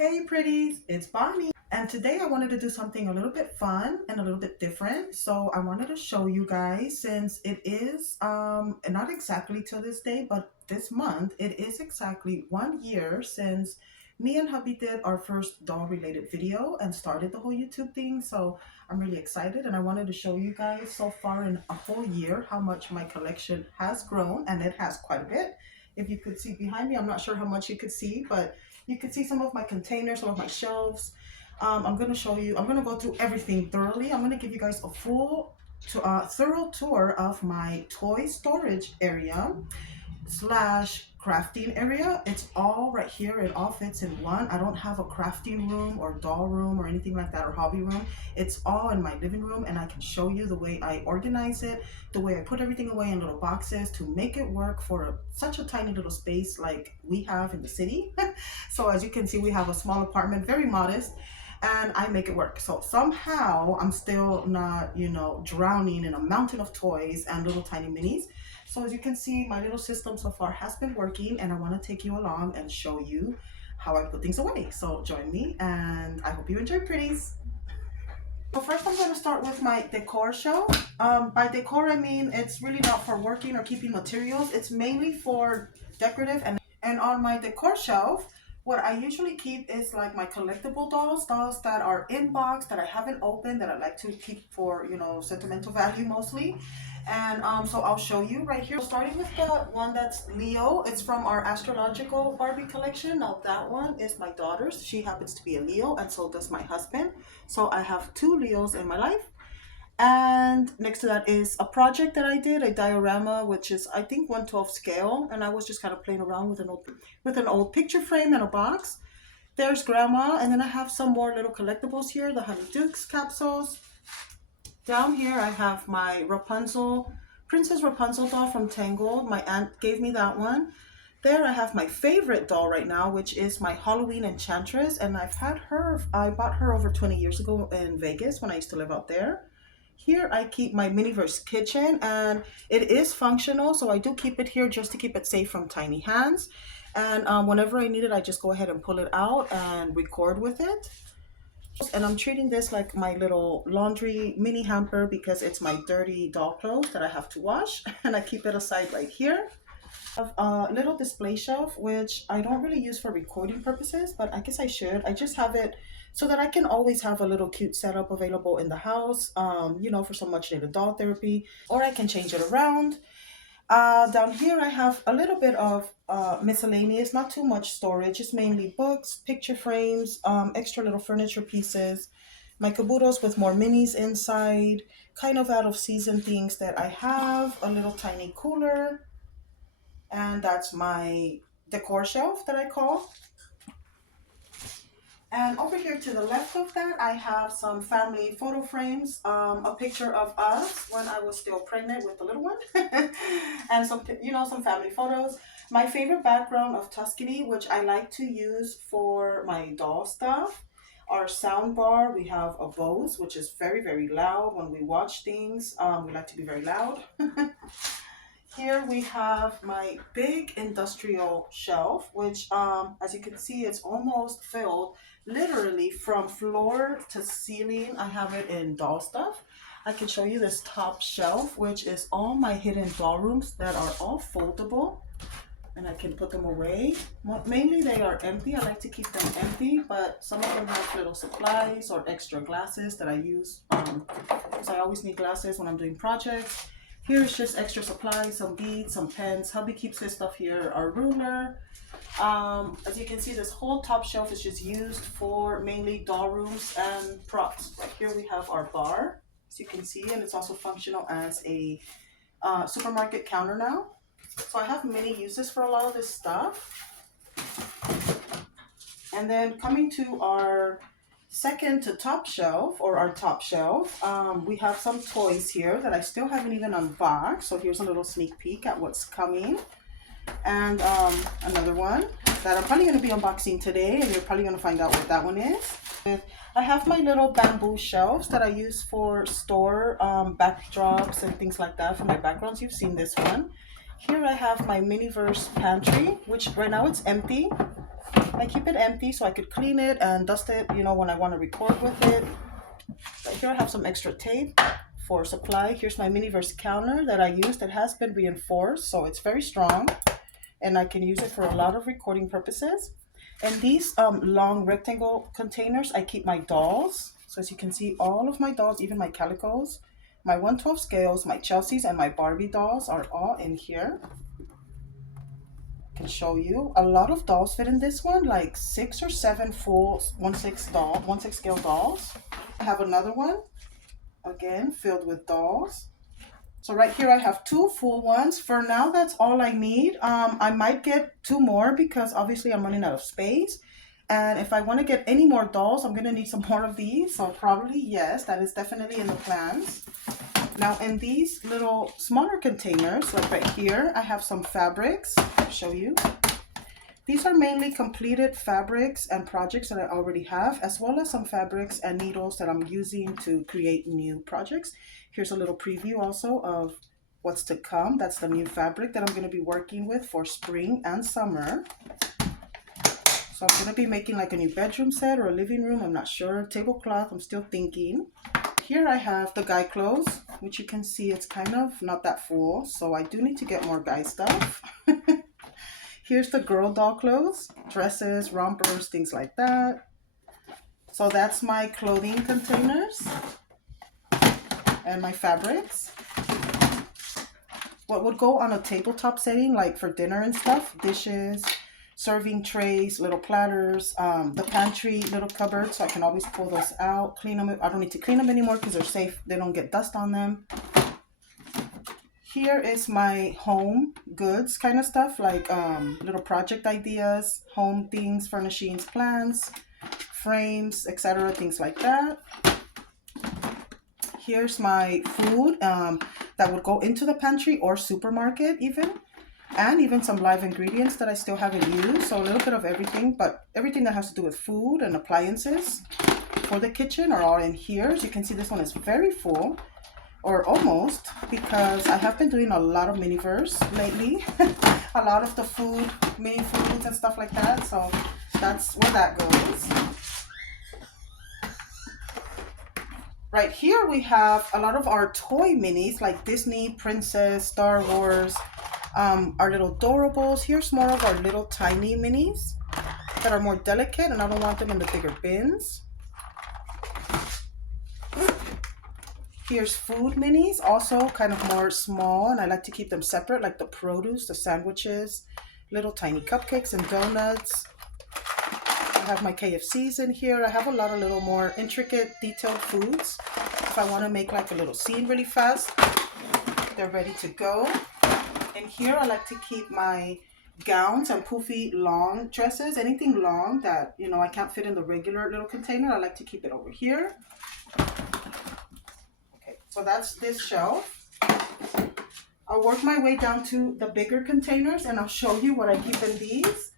Hey pretties, it's Bonnie. And today I wanted to do something a little bit fun and a little bit different. So I wanted to show you guys, since it is not exactly till this day, but this month it is exactly 1 year since me and hubby did our first doll related video and started the whole YouTube thing. So I'm really excited, and I wanted to show you guys so far in a whole year how much my collection has grown, and it has quite a bit. If you could see behind me, I'm not sure how much you could see, but you can see some of my containers, some of my shelves. I'm going to show you, I'm going to go through everything thoroughly. I'm going to give you guys a full, thorough tour of my toy storage area slash crafting area. It's all right here. It all fits in one. I don't have a crafting room or doll room or anything like that, or hobby room. It's all in my living room, and I can show you the way I organize it, the way I put everything away in little boxes to make it work for such a tiny little space like we have in the city. So as you can see, we have a small apartment, very modest, and I make it work. So somehow I'm still not, drowning in a mountain of toys and little tiny minis. So as you can see, my little system so far has been working, and I want to take you along and show you how I put things away. So join me, and I hope you enjoy Pretties. So first I'm going to start with my decor shelf. By decor, I mean it's really not for working or keeping materials. It's mainly for decorative. And on my decor shelf, what I usually keep is like my collectible dolls that are in box, that I haven't opened, that I like to keep for, sentimental value mostly. And so I'll show you right here, starting with the one that's Leo. It's from our astrological Barbie collection. Now that one is my daughter's. She happens to be a Leo, and so does my husband. So I have two Leos in my life. And next to that is a project that I did, a diorama, which is I think 1/12 scale, and I was just kind of playing around with an old picture frame and a box. There's grandma, and then I have some more little collectibles here, the Honey Dukes capsules. Down here I have my Princess Rapunzel doll from Tangled. My aunt gave me that one. There I have my favorite doll right now, which is my Halloween Enchantress, and I bought her over 20 years ago in Vegas when I used to live out there. Here I keep my Miniverse kitchen, and it is functional, so I do keep it here just to keep it safe from tiny hands. And whenever I need it, I just go ahead and pull it out and record with it. And I'm treating this like my little laundry mini hamper because it's my dirty doll clothes that I have to wash, and I keep it aside right here. I have a little display shelf, which I don't really use for recording purposes, but I guess I should. I just have it so that I can always have a little cute setup available in the house, for some much needed doll therapy, or I can change it around. Down here I have a little bit of miscellaneous, not too much storage. It's mainly books, picture frames, extra little furniture pieces, my caboodles with more minis inside, kind of out of season things that I have, a little tiny cooler, and that's my decor shelf that I call. And over here to the left of that, I have some family photo frames, a picture of us when I was still pregnant with the little one, and some family photos. My favorite background of Tuscany, which I like to use for my doll stuff, our sound bar. We have a Bose, which is very, very loud when we watch things. We like to be very loud. Here we have my big industrial shelf, which as you can see, it's almost filled, literally from floor to ceiling. I have it in doll stuff. I can show you this top shelf, which is all my hidden doll rooms that are all foldable, and I can put them away. Mainly they are empty. I like to keep them empty, but some of them have little supplies or extra glasses that I use because I always need glasses when I'm doing projects. Here's just extra supplies, some beads, some pens. Hubby keeps his stuff here, our ruler. As you can see, this whole top shelf is just used for mainly doll rooms and props. Right here we have our bar, as you can see, and it's also functional as a supermarket counter now. So I have many uses for a lot of this stuff. And then coming to our second to top shelf, or our top shelf, we have some toys here that I still haven't even unboxed. So here's a little sneak peek at what's coming. And another one that I'm probably going to be unboxing today, and you're probably going to find out what that one is. I have my little bamboo shelves that I use for store backdrops and things like that for my backgrounds. You've seen this one. Here I have my Miniverse pantry, which right now it's empty. I keep it empty so I could clean it and dust it, you know, when I want to record with it. But here I have some extra tape for supply. Here's my Miniverse counter that I used. It has been reinforced, so it's very strong, and I can use it for a lot of recording purposes. And these long rectangle containers, I keep my dolls. So as you can see, all of my dolls, even my calicos, my 1/12 scales, my Chelseas, and my Barbie dolls are all in here. I can show you. A lot of dolls fit in this one, like 6 or 7 full 1/6 scale dolls. I have another one, again, filled with dolls. So right here I have 2 full ones. For now, that's all I need. I might get 2 more because obviously I'm running out of space. And if I want to get any more dolls, I'm going to need some more of these. So probably, yes, that is definitely in the plans. Now in these little smaller containers, like right here, I have some fabrics. I'll show you. These are mainly completed fabrics and projects that I already have, as well as some fabrics and needles that I'm using to create new projects. Here's a little preview also of what's to come. That's the new fabric that I'm going to be working with for spring and summer. So I'm going to be making like a new bedroom set or a living room. I'm not sure. Tablecloth, I'm still thinking. Here I have the guy clothes, which you can see it's kind of not that full. So I do need to get more guy stuff. Here's the girl doll clothes, dresses, rompers, things like that. So that's my clothing containers and my fabrics. What would go on a tabletop setting, like for dinner and stuff, dishes, serving trays, little platters, the pantry, little cupboards, so I can always pull those out, clean them. I don't need to clean them anymore because they're safe. They don't get dust on them. Here is my home goods kind of stuff, like little project ideas, home things, furnishings, plants, frames, etc., things like that. Here's my food that would go into the pantry or supermarket even, and even some live ingredients that I still haven't used. So a little bit of everything, but everything that has to do with food and appliances for the kitchen are all in here. As you can see, this one is very full. Or almost, because I have been doing a lot of Miniverse lately. A lot of the food, mini foods and stuff like that. So that's where that goes. Right here we have a lot of our toy minis like Disney, Princess, Star Wars, our little Doorables. Here's more of our little tiny minis that are more delicate, and I don't want them in the bigger bins. Here's food minis, also kind of more small, and I like to keep them separate, like the produce, the sandwiches, little tiny cupcakes and donuts. I have my KFCs in here. I have a lot of little more intricate, detailed foods. If I want to make like a little scene really fast, they're ready to go. And here I like to keep my gowns and poofy long dresses. Anything long that, you know, I can't fit in the regular little container, I like to keep it over here. So that's this shelf. I'll work my way down to the bigger containers and I'll show you what I keep in these.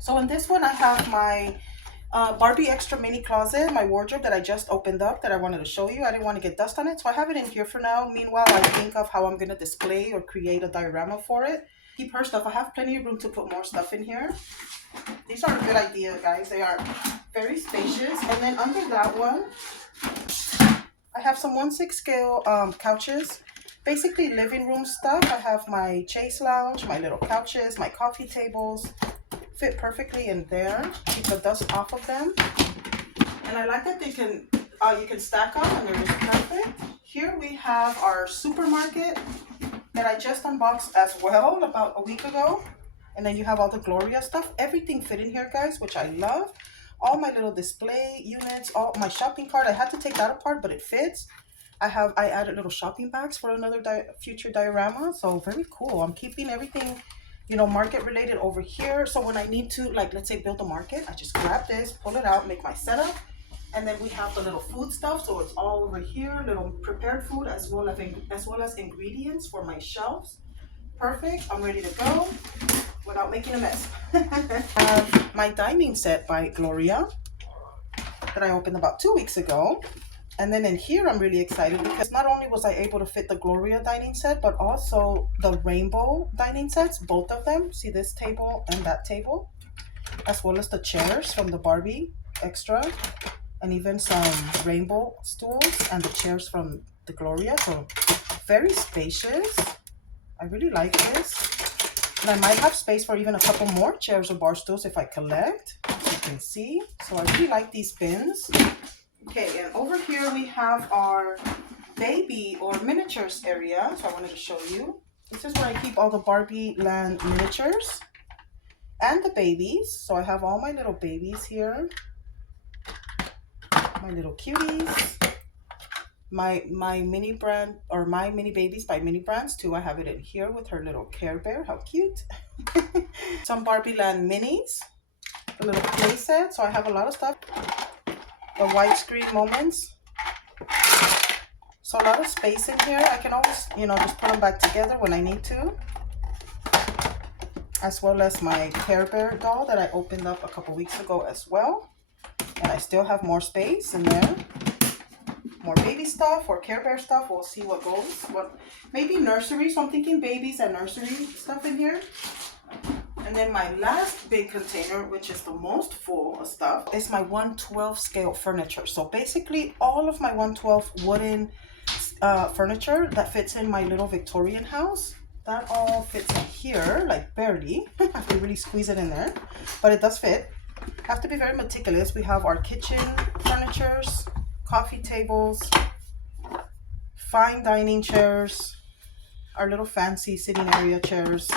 So in this one I have my Barbie extra mini closet, my wardrobe that I just opened up that I wanted to show you. I didn't want to get dust on it, so I have it in here for now. Meanwhile, I think of how I'm going to display or create a diorama for it. Keep her stuff. I have plenty of room to put more stuff in here. These are a good idea, guys. They are very spacious. And then under that one, I have some 1/6 scale couches, basically living room stuff. I have my chase lounge, my little couches, my coffee tables, fit perfectly in there. Keep the dust off of them. And I like that they can, you can stack them and they're just perfect. Here we have our supermarket that I just unboxed as well about a week ago. And then you have all the Gloria stuff. Everything fit in here, guys, which I love. All my little display units, all my shopping cart. I had to take that apart, but it fits. I added little shopping bags for another future diorama. So very cool. I'm keeping everything, you know, market related over here. So when I need to, like, let's say build a market, I just grab this, pull it out, make my setup. And then we have the little food stuff. So it's all over here, little prepared food as well as ingredients for my shelves. Perfect. I'm ready to go without making a mess. I have my dining set by Gloria that I opened about 2 weeks ago. And then in here, I'm really excited because not only was I able to fit the Gloria dining set, but also the rainbow dining sets, both of them. See this table and that table. as well as the chairs from the Barbie extra, and even some rainbow stools and the chairs from the Gloria. So very spacious. I really like this. And I might have space for even a couple more chairs or bar stools if I collect, as you can see. So I really like these bins. Okay, and over here we have our baby or miniatures area. So I wanted to show you. This is where I keep all the Barbie Land miniatures and the babies. So I have all my little babies here. My little cuties. My mini brand, or my mini babies by Mini Brands too. I have it in here with her little Care Bear. How cute. Some Barbie Land minis. A little play set. So I have a lot of stuff. The widescreen moments. So a lot of space in here. I can always, you know, just put them back together when I need to. As well as my Care Bear doll that I opened up a couple weeks ago as well. And I still have more space in there. More baby stuff or Care Bear stuff. We'll see what goes. What, maybe nursery. So I'm thinking babies and nursery stuff in here. And then my last big container, which is the most full of stuff, is my 1/12 scale furniture. So basically all of my 1/12 wooden furniture that fits in my little Victorian house, that all fits in here, like barely. I have to really squeeze it in there, but it does fit. Have to be very meticulous. We have our kitchen furnitures, coffee tables, fine dining chairs, our little fancy sitting area chairs,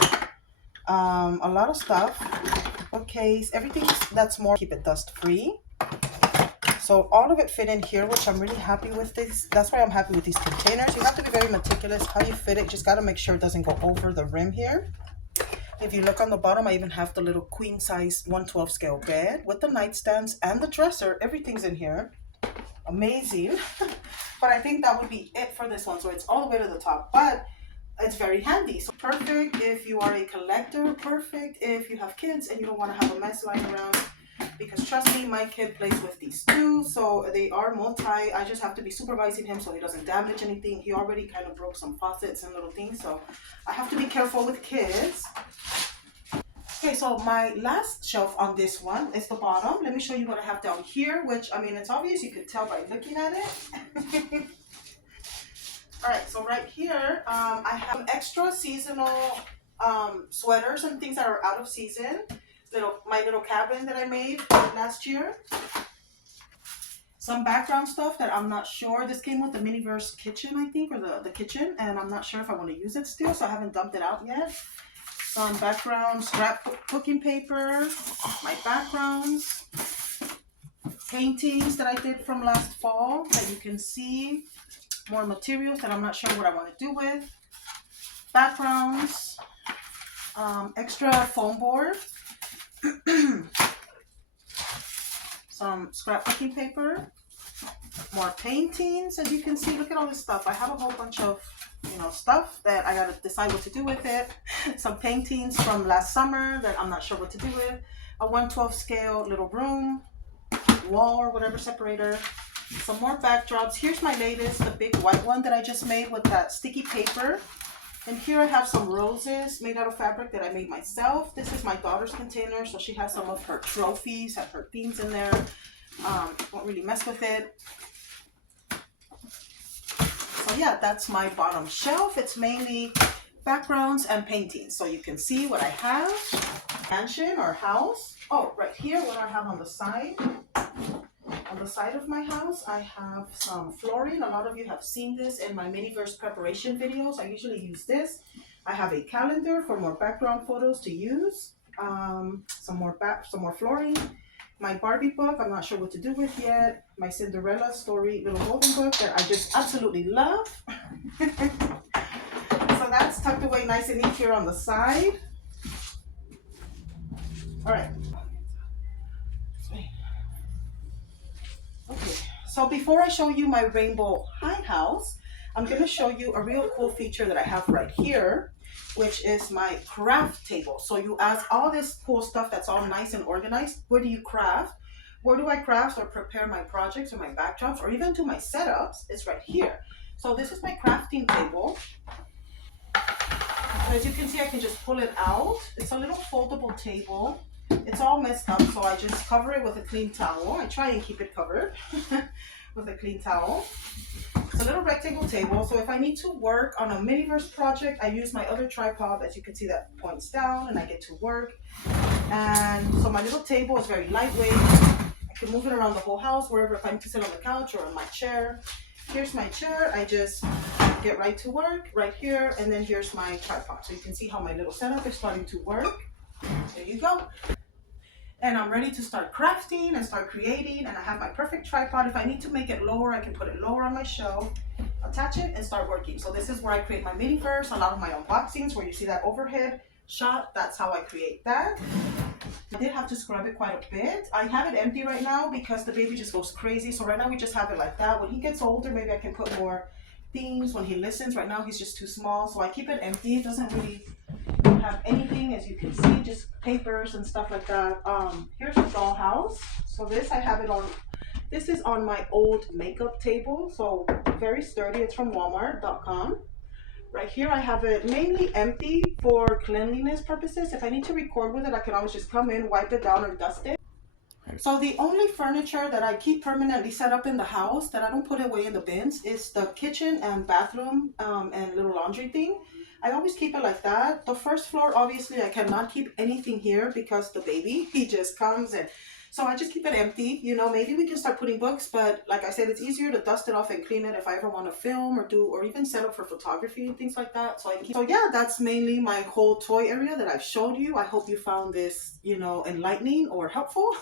a lot of stuff, bookcase, everything that's more, keep it dust free. So all of it fit in here, which I'm really happy with this. That's why I'm happy with these containers. You have to be very meticulous how you fit it. Just got to make sure it doesn't go over the rim here. If you look on the bottom, I even have the little queen size 1/12 scale bed with the nightstands and the dresser. Everything's in here. Amazing. But I think that would be it for this one. So it's all the way to the top, but it's very handy. So perfect if you are a collector, perfect if you have kids and you don't want to have a mess lying around, because trust me, my kid plays with these too. So they are multi. I just have to be supervising him so he doesn't damage anything. He already kind of broke some faucets and little things, so I have to be careful with kids. Okay, so my last shelf on this one is the bottom. Let me show you what I have down here, which, I mean, it's obvious. You could tell by looking at it. All right, so right here, I have extra seasonal sweaters and things that are out of season. My little cabin that I made last year. Some background stuff that I'm not sure. This came with the Miniverse kitchen, I think, or the kitchen, and I'm not sure if I want to use it still, so I haven't dumped it out yet. Some background scrap cooking paper, my backgrounds, paintings that I did from last fall that you can see, more materials that I'm not sure what I want to do with, backgrounds, extra foam board, some scrap cooking paper, more paintings, as you can see. Look at all this stuff. I have a whole bunch of, you know, stuff that I gotta decide what to do with it. Some paintings from last summer that I'm not sure what to do with. A 1/12 scale little room, wall or whatever separator. Some more backdrops. Here's my latest, the big white one that I just made with that sticky paper. And here I have some roses made out of fabric that I made myself. This is my daughter's container, so she has some of her trophies, have her themes in there. Won't really mess with it. So yeah, that's my bottom shelf. It's mainly backgrounds and paintings, so you can see what I have. Mansion or house. Oh, right here, what I have on the side. On the side of my house, I have some flooring. A lot of you have seen this in my Miniverse preparation videos. I usually use this. I have a calendar for more background photos to use. Some more flooring. My Barbie book, I'm not sure what to do with yet. My Cinderella story little golden book that I just absolutely love. So that's tucked away nice and neat here on the side. All right. Okay, so before I show you my rainbow high house, I'm going to show you a real cool feature that I have right here, which is my craft table. So you ask all this cool stuff that's all nice and organized. Where do you craft? Where do I craft or prepare my projects or my backdrops or even do my setups? It's right here. So this is my crafting table. As you can see, I can just pull it out. It's a little foldable table. it's all messed up, so I just cover it with a clean towel. I try and keep it covered with a clean towel. It's a little rectangle table, so if I need to work on a mini-verse project, I use my other tripod, as you can see, that points down, and I get to work. And so my little table is very lightweight. I can move it around the whole house, wherever, if I need to sit on the couch or on my chair. Here's my chair. I just get right to work right here, and then here's my tripod. So you can see how my little setup is starting to work. There you go. And I'm ready to start crafting and start creating, and I have my perfect tripod. If I need to make it lower, I can put it lower on my shelf, attach it, and start working. So this is where I create my mini verse, a lot of my unboxings where you see that overhead shot. That's how I create that. I did have to scrub it quite a bit. I have it empty right now because the baby just goes crazy. So right now we just have it like that. When he gets older, maybe I can put more things when he listens. Right now he's just too small, so I keep it empty. It doesn't really have anything, as you can see, just papers and stuff like that. Here's the dollhouse. So this, I have it on, this is on my old makeup table, so very sturdy. It's from walmart.com. Right here I have it mainly empty for cleanliness purposes. If I need to record with it, I can always just come in, wipe it down, or dust it. So the only furniture that I keep permanently set up in the house that I don't put away in the bins is the kitchen and bathroom and little laundry thing. I always keep it like that. The first floor, obviously, I cannot keep anything here because the baby, he just comes, and so I just keep it empty. You know, maybe we can start putting books, but like I said, it's easier to dust it off and clean it if I ever want to film or do, or even set up for photography and things like that. So yeah, that's mainly my whole toy area that I've showed you. I hope you found this, you know, enlightening or helpful.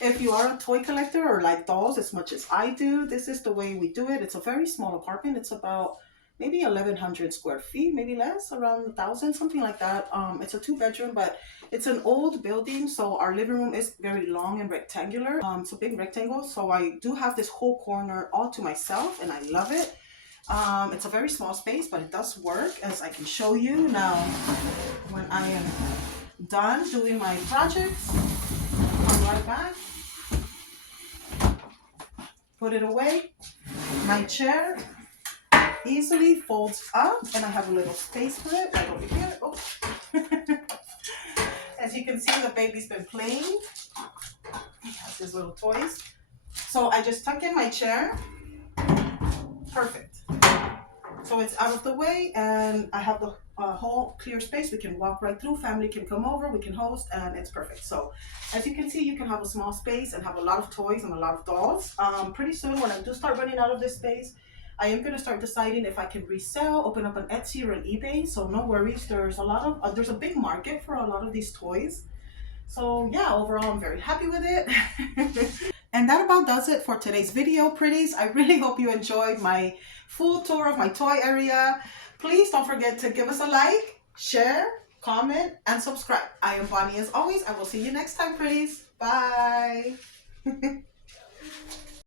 If you are a toy collector or like dolls as much as I do, this is the way we do it. It's a very small apartment. It's about maybe 1,100 square feet, maybe less, around 1,000, something like that. It's a 2-bedroom, but it's an old building, so our living room is very long and rectangular. It's a big rectangle, so I do have this whole corner all to myself, and I love it. It's a very small space, but it does work, as I can show you now. When I am done doing my projects, come right back, put it away. My chair easily folds up, and I have a little space for it right over here. Oh. As you can see, the baby's been playing. He has his little toys. So I just tuck in my chair. Perfect. So it's out of the way, and I have the whole clear space. We can walk right through. Family can come over. We can host, and it's perfect. So as you can see, you can have a small space and have a lot of toys and a lot of dolls. Pretty soon, when I do start running out of this space, I am going to start deciding if I can resell, open up an Etsy or an eBay. So no worries. There's a lot of there's a big market for a lot of these toys. So yeah, overall, I'm very happy with it. And that about does it for today's video, pretties. I really hope you enjoyed my full tour of my toy area. Please don't forget to give us a like, share, comment, and subscribe. I am Bonnie as always. I will see you next time, pretties. Bye.